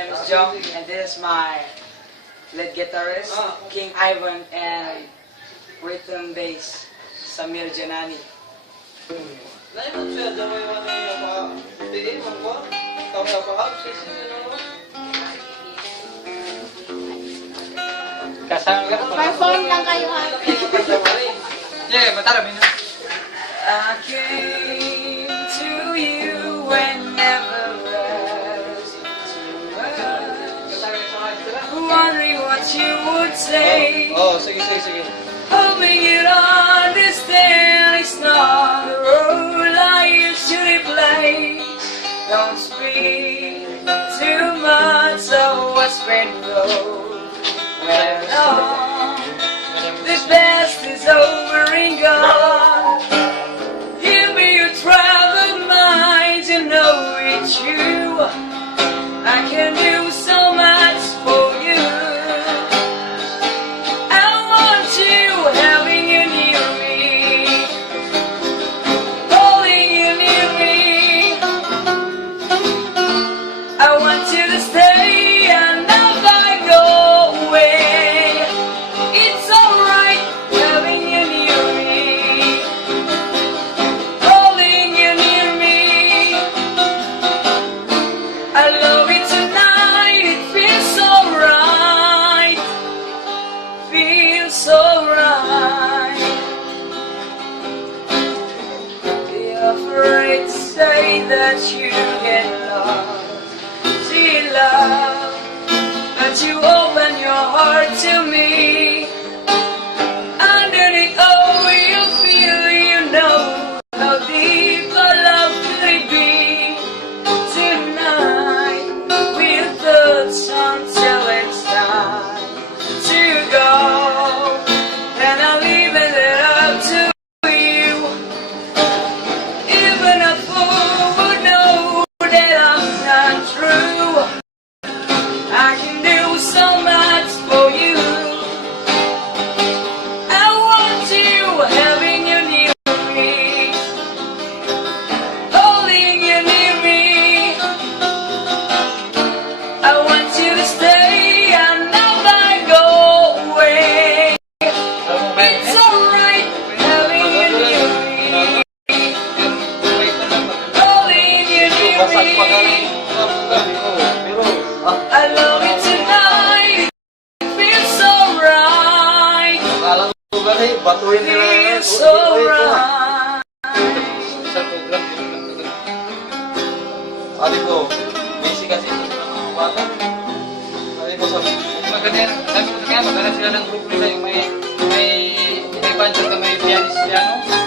My name is John, and this is my lead guitarist, King Ivan, and rhythm bass, Samir Janani. Perform lang kayo ha. Yeah, matara mo. I came to you whenever rest too much, wondering what you would say. Sige. Hoping you'd understand it's not the role I used to play. Don't speak too much of what's been told. Well, no, the best is over and gone. Give me your troubled mind to know it's you. I can do so much for you. I want you having you near me, holding you near me. I want you to stay and never go away. It's alright having you near me, holding you near me. I love it tonight, it feels so right, feels so right. Be afraid to say that you get lost in love, but you open your heart to me. Underneath all you feel, you know how deep our love could it be. Tonight we'll touch until it's time to go, and I'm leaving it up to you. Even a fool would know that I'm not true. I can do so much for you. I want you having you near me, holding you near me. I want you to stay and never go away. It's alright having you near me, holding you near me. I love it tonight, it feels so right, feels so right. Sabi ko, busy kasi ito ng mga bata. Sabi ko, maganda sila ng group nila, yung may banjo ka, may pianist piano.